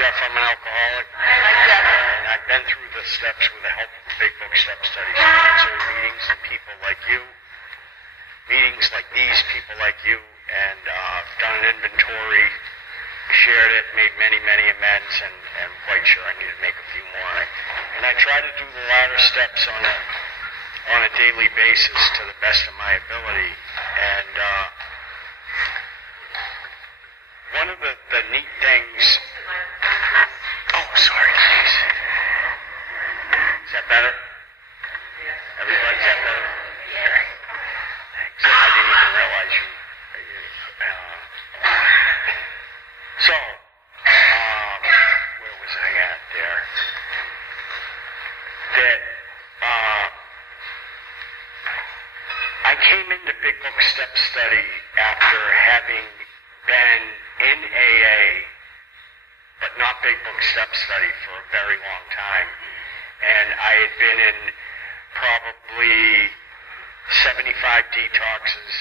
Jeff, I'm an alcoholic, and I've been through the steps with the help of the Big Book Step Study sponsor meetings and people like you, meetings like these, people like you, and done an inventory, shared it, made many, many amends, and I'm quite sure I need to make a few more. And I try to do the latter steps on a daily basis to the best of my ability. And one of the neat things... Oh, sorry, please. Is that better? Everybody, is that better? Okay. Thanks. I didn't even realize you... So, where was I at there? That I came into Big Book Step Study after having been in AA, but not Big Book Step Study for a very long time. And I had been in probably 75 detoxes.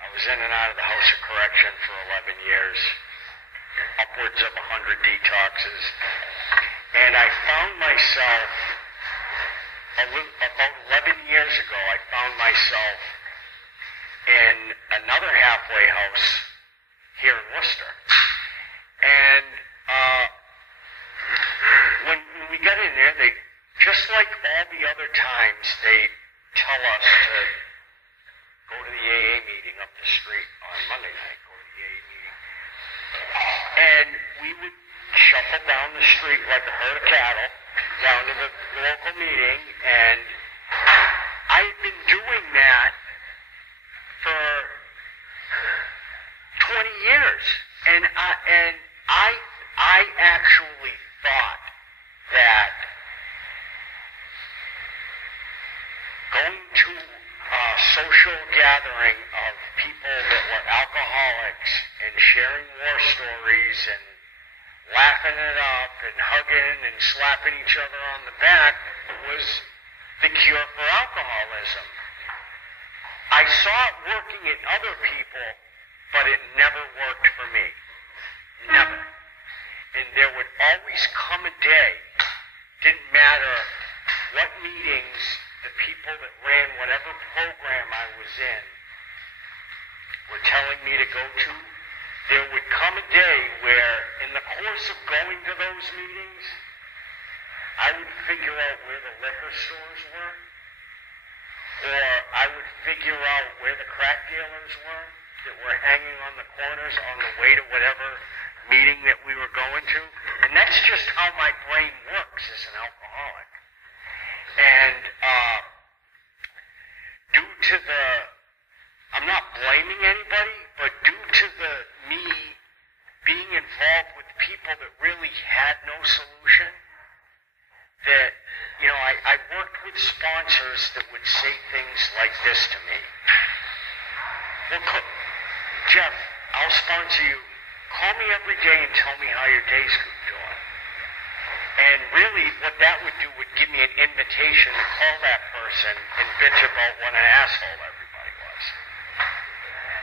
I was in and out of the House of Correction for 11 years. Upwards of 100 detoxes, and I found myself, about 11 years ago, I found myself in another halfway house here in Worcester, and when we got in there, they, just like all the other times, they tell us to go to the AA meeting up the street on Monday night, go to the AA meeting. And we would shuffle down the street like a herd of cattle down to the local meeting, and I had been doing that for 20 years, and I actually thought that going to a social gathering of people that were alcoholics and sharing war stories and laughing it up and hugging and slapping each other on the back was the cure for alcoholism. I saw it working in other people, but it never worked for me. Never. And there would always come a day, didn't matter what meetings the people that ran whatever program I was in were telling me to go to, there would come a day where, in the course of going to those meetings, I would figure out where the liquor stores were, or I would figure out where the crack dealers were that were hanging on the corners on the way to whatever meeting that we were going to. And that's just how my brain works as an alcoholic. And due to the, I'm not blaming anybody, but due to the me being involved with people that really had no solution, that, you know, I worked with sponsors that would say things like this to me. Well, Jeff, I'll sponsor you. Call me every day and tell me how your day's doing. And really, what that would do would give me an invitation to call that person and bitch about what an asshole everybody was.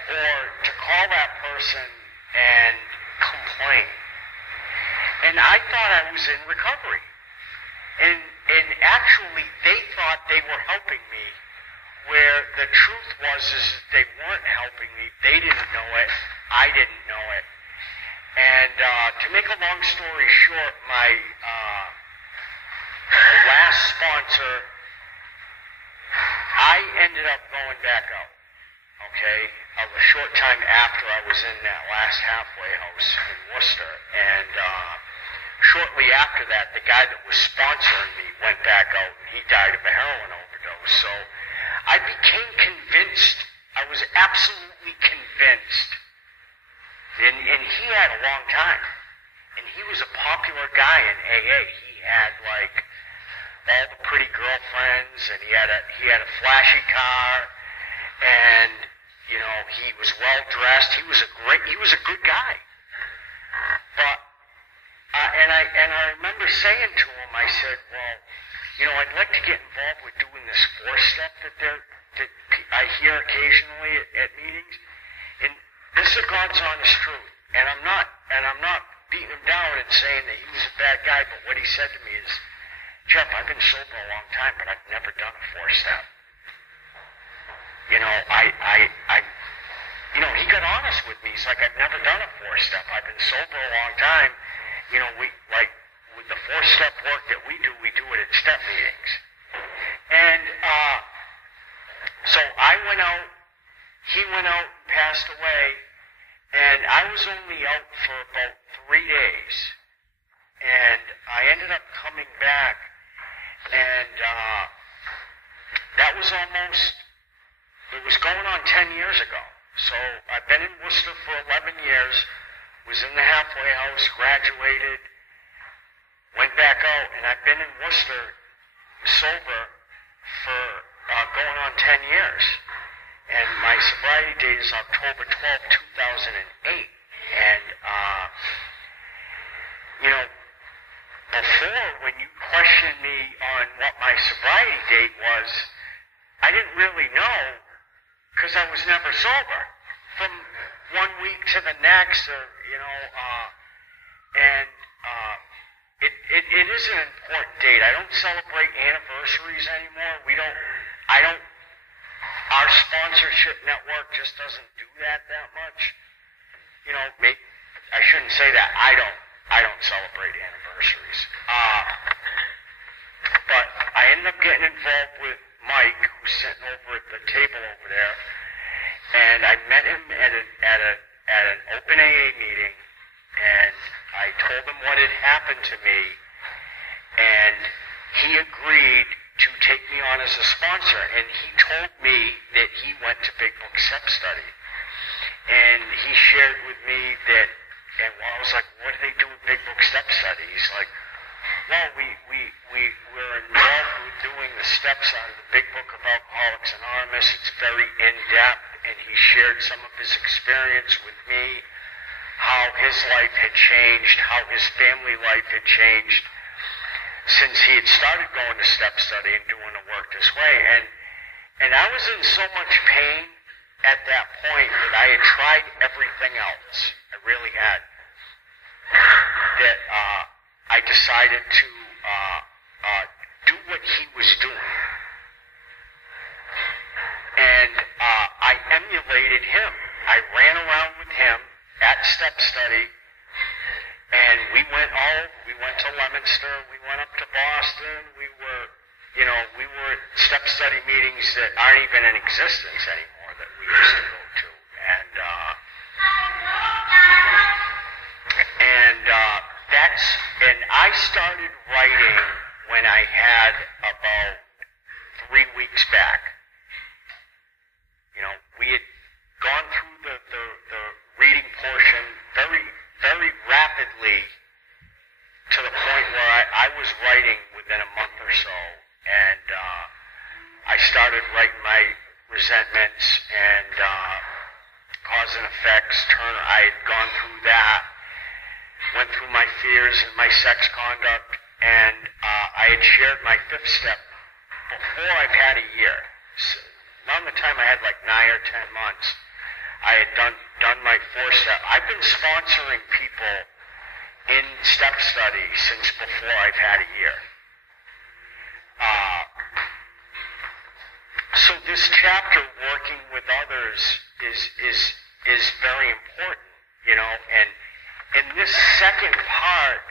Or to call that person and complain. And I thought I was in recovery. And actually, they thought they were helping me, where the truth was is that they weren't helping me. They didn't know it. I didn't know it. And to make a long story short, my last sponsor, I ended up going back out, okay, a short time after I was in that last halfway house in Worcester. And shortly after that, the guy that was sponsoring me went back out, and he died of a heroin overdose. So I became convinced, I was absolutely convinced. And he had a long time. And he was a popular guy in AA. He had, like, all the pretty girlfriends, and he had a flashy car, and, you know, he was well dressed. He was a good guy. But, and I remember saying to him, I said, well, you know, I'd like to get involved with doing this 4-step that I hear occasionally at meetings. And this is God's honest truth, and I'm not beating him down and saying that he was a bad guy, but what he said to me is, Jeff, I've been sober a long time, but I've never done a 4-step. You know, he got honest with me. He's like, I've never done a 4-step. I've been sober a long time. You know, with the 4-step work that we do it at step meetings. And so I went out, he went out and passed away, and I was only out for about 3 days. And I ended up coming back, and that was it was going on 10 years ago. So I've been in Worcester for 11 years, was in the halfway house, graduated, went back out, and I've been in Worcester sober for going on 10 years. And my sobriety date is October 12, 2008. And, you know, before, when you questioned me on what my sobriety date was, I didn't really know, because I was never sober. From 1 week to the next, or, you know, it is an important date. I don't celebrate anniversaries anymore. Our sponsorship network just doesn't do that much. You know, I shouldn't say that. I don't celebrate anniversaries. But I ended up getting involved with Mike, who's sitting over at the table over there, and I met him at an open AA meeting, and I told him what had happened to me, and he agreed to take me on as a sponsor, and he told me that he went to Big Book Step Study, and he shared with me that, and I was like, what do they do with Big Book Step Study? He's like, well, we're involved with doing the steps out of the Big Book of Alcoholics Anonymous. It's very in-depth, and he shared some of his experience with me, how his life had changed, how his family life had changed since he had started going to step study and doing the work this way. And I was in so much pain at that point that I had tried everything else. I really had. That I decided to do what he was doing. And I emulated him. I ran around with him at step study, and we went to Leominster, we went up to Boston, we were at step study meetings that aren't even in existence anymore that we used to go to. And I started writing when I had about 3 weeks back. You know, we had gone through the reading portion very, very rapidly to the point where I was writing within a month or so. And I started writing my resentments and cause and effects. I had gone through that, went through my fears and my sex conduct, and I had shared my 5th step before I've had a year. So, around the time I had like 9 or 10 months, I had done my 4-step. I've been sponsoring people in step study since before I've had a year. So this chapter, working with others, is very important, you know. And in this second part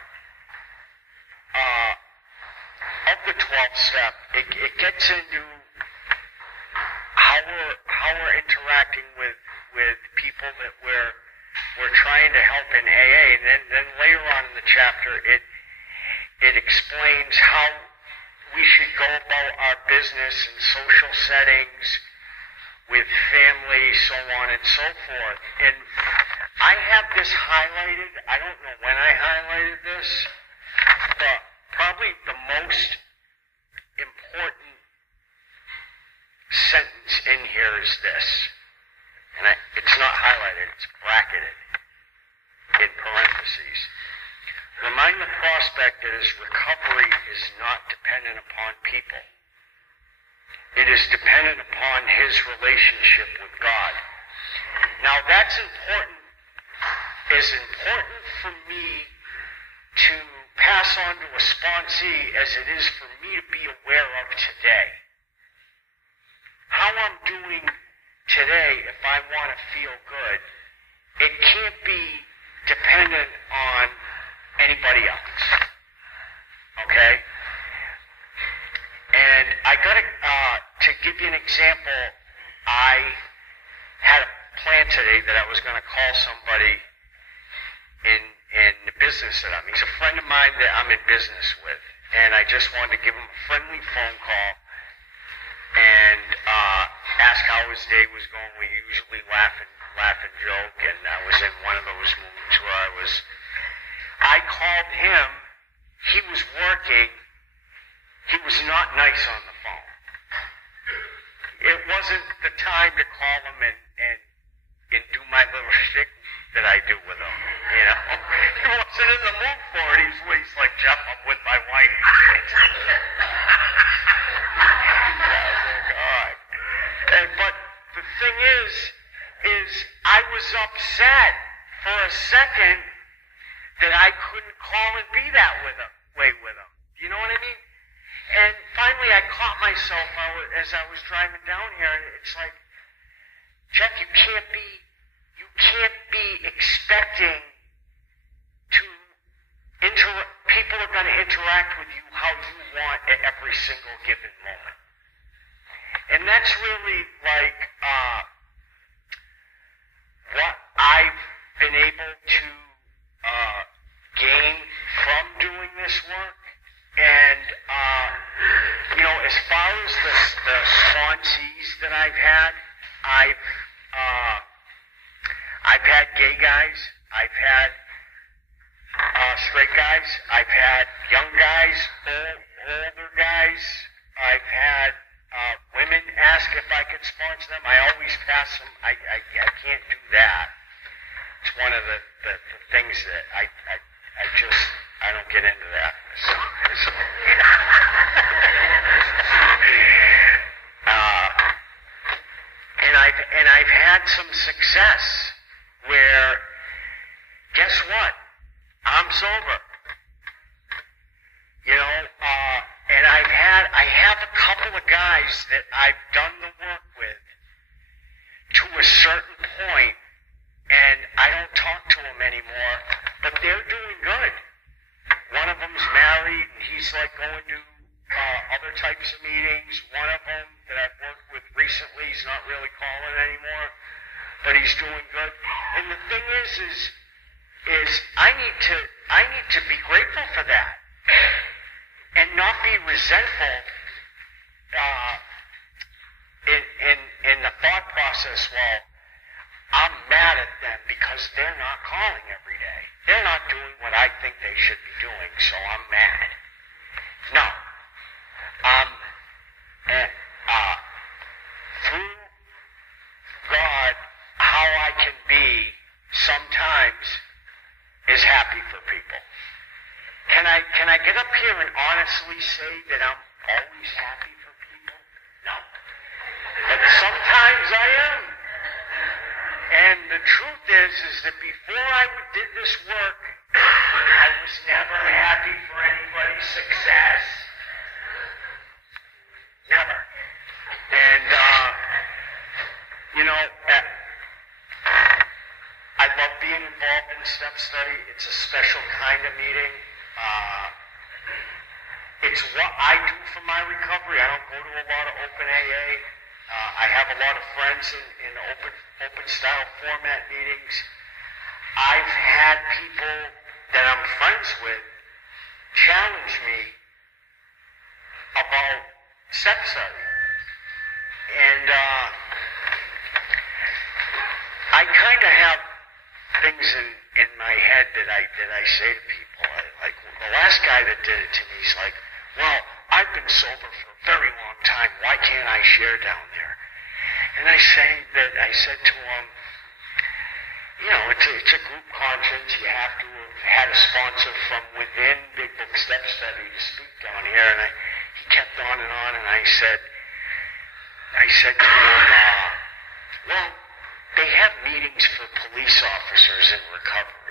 of the 12th step, it gets into how we're interacting with people that we're trying to help in AA. And then later on in the chapter, it explains how we should go about our business in social settings, with family, so on and so forth. And I have this highlighted. I don't know when I highlighted this, but probably the most important sentence in here is this. And it's not highlighted, it's bracketed in parentheses. Remind the prospect that his recovery is not dependent upon people. It is dependent upon his relationship with God. Now that's important as important for me to pass on to a sponsee as it is for me to be aware of today. How I'm doing today, if I want to feel good, it can't be dependent on anybody else. Okay? And I got to give you an example, I had a plan today that I was going to call somebody in the business that he's a friend of mine that I'm in business with, and I just wanted to give him a friendly phone call and ask how his day was going. We usually laugh and joke, and I was in one of those moods where I called him, he was working, he was not nice on the phone. It wasn't the time to call him and do my little shtick that I do with him, you know. He wasn't in the mood for it. He's like, Jeff, I'm with my wife. God. But the thing is I was upset for a second that I couldn't call and be that way with him. Do you know what I mean? And finally I caught myself as I was driving down here, and it's like, Jeff, you can't be expecting people are going to interact with you how you want at every single given moment. And that's really like what I've been able to gain from doing this work. And as far as the sponsees that I've had gay guys, I've had straight guys, I've had young guys, older guys, I've had women ask if I could sponsor them. I always pass them. I can't do that. It's one of the things that I don't get into that. And I've had some success where, guess what? I'm sober. And I have a couple of guys that I've done the work with to a certain point, and I don't talk to them anymore, but they're doing good. One of them's married, and he's like going to other types of meetings. One of them that I've worked with recently, he's not really calling anymore, but he's doing good. And the thing is I need to be grateful for that and not be resentful in the thought process, well, I'm mad at them because they're not calling every day. They're not doing what I think they should be doing, so I'm mad. No. Through God, how I can be sometimes is happy for people. Can I get up here and honestly say that I'm always happy for people? No. But sometimes I am. And the truth is that before I did this work, I was never happy for anybody's success. Never. And, I love being involved in step study. It's a special kind of meeting. It's what I do for my recovery. I don't go to a lot of open AA. I have a lot of friends in open style format meetings. I've had people that I'm friends with challenge me about step study. And I kind of have things in my head that I say to people. Like the last guy that did it to me, he's like, well, I've been sober for a very long time. Why can't I share down there? And I said to him, it's a group conscience. You have to have had a sponsor from within Big Book Step Study to speak down here. And he kept on, and I said to him, well, they have meetings for police officers in recovery.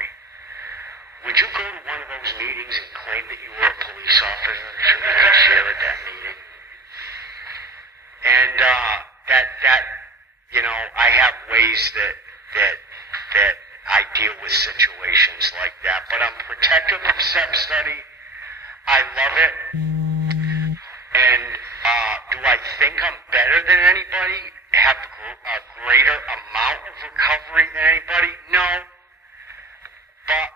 would you go to one of those meetings and claim that you were a police officer so you could share at that meeting? And I have ways that I deal with situations like that. But I'm protective of step study. I love it. And do I think I'm better than anybody? Have a greater amount of recovery than anybody? No. But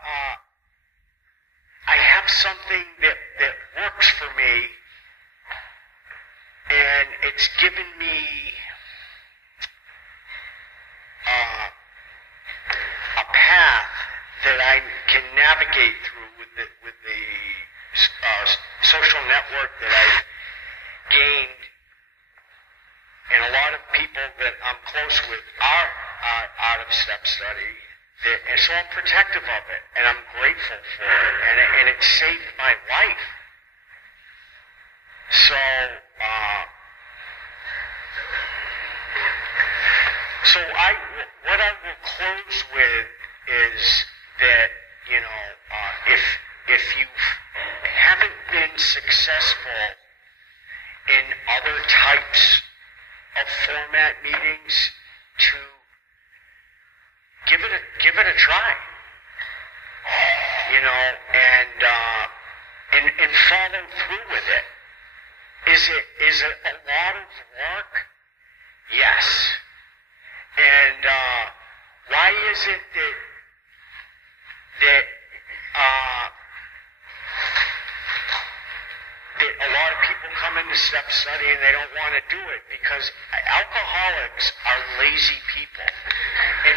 I have something that works for me, and it's given me a path that I can navigate through with the social network that I gained, and a lot of people that I'm close with are out of step study, and so I'm protective of it, and I'm grateful for it, and it saved my life. So, what I will close with is that, if you haven't been successful in other types of format meetings, to give it a try, and follow through with it. Is it a lot of work? Yes. And why is it that a lot of people come into step study and they don't want to do it? Because alcoholics are lazy people, and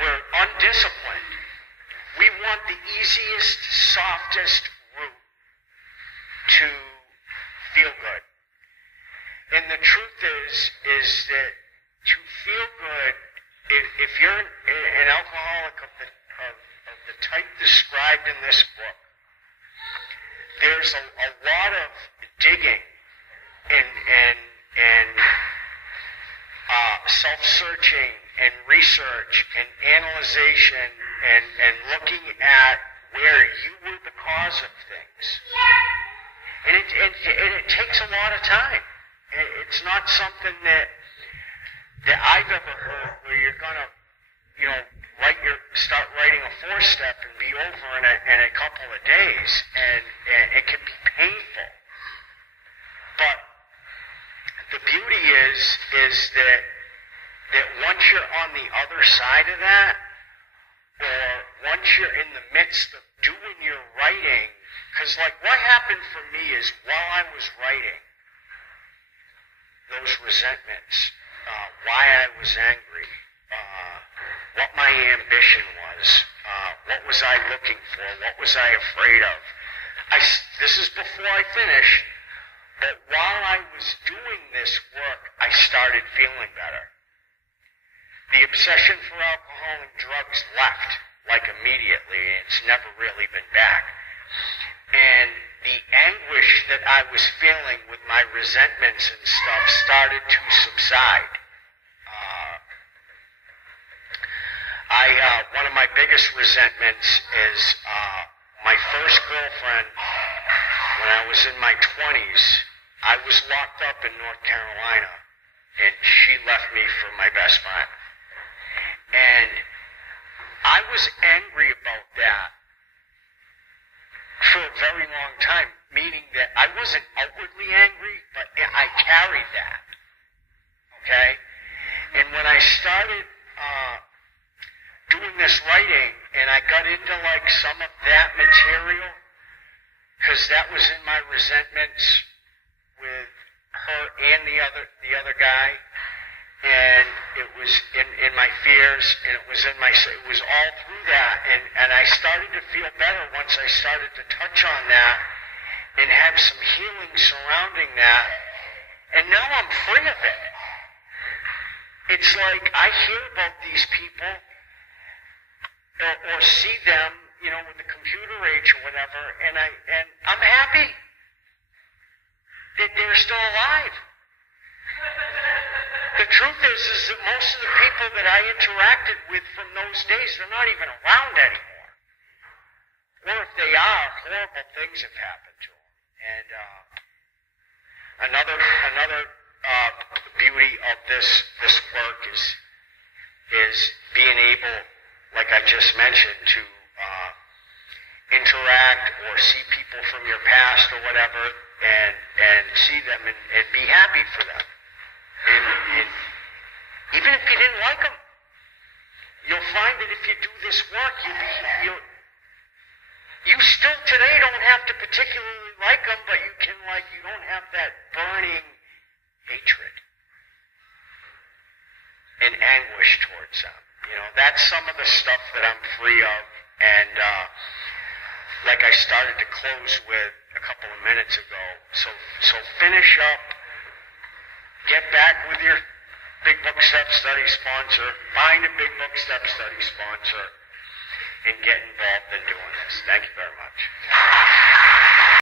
we're undisciplined. We want the easiest, softest route to feel good. And the truth is that to feel good, if you're an alcoholic of the type described in this book, there's a lot of digging and self-searching and research and analyzation and looking at where you were the cause of things. And it takes a lot of time. It's not something that I've ever heard where you're gonna, start writing a 4-step and be over in a couple of days, and it can be painful. But the beauty is that once you're on the other side of that, or once you're in the midst of doing your writing, because what happened for me is while I was writing those resentments, why I was angry, what my ambition was, what was I looking for, what was I afraid of. This is before I finished, but while I was doing this work, I started feeling better. The obsession for alcohol and drugs left, immediately, and it's never really been back. And the anguish that I was feeling with my resentments and stuff started to subside. One of my biggest resentments is my first girlfriend. When I was in my 20s, I was locked up in North Carolina, and she left me for my best friend. And I was angry about that for a very long time, meaning that I wasn't outwardly angry, but I carried that. Okay? And when I started doing this writing, and I got into some of that material, because that was in my resentments with her and the other guy, and it was in my fears, and it was all through that, and I started to feel better once I started to touch on that and have some healing surrounding that, and now I'm free of it. It's like I hear about these people or see them, with the computer age or whatever, and I'm happy that they're still alive. The truth is that most of the people that I interacted with from those days, they're not even around anymore. horrible things have happened to them. And another beauty of this work is being able, like I just mentioned, to interact or see people from your past or whatever, and see them and be happy for them. And even if you didn't like them, you'll find that if you do this work, you still today don't have to particularly like them, but you don't have that burning hatred and anguish towards them. That's some of the stuff that I'm free of. And like I started to close with a couple of minutes ago. So finish up, get back with your Big Book Step Study sponsor, find a Big Book Step Study sponsor, and get involved in doing this. Thank you very much.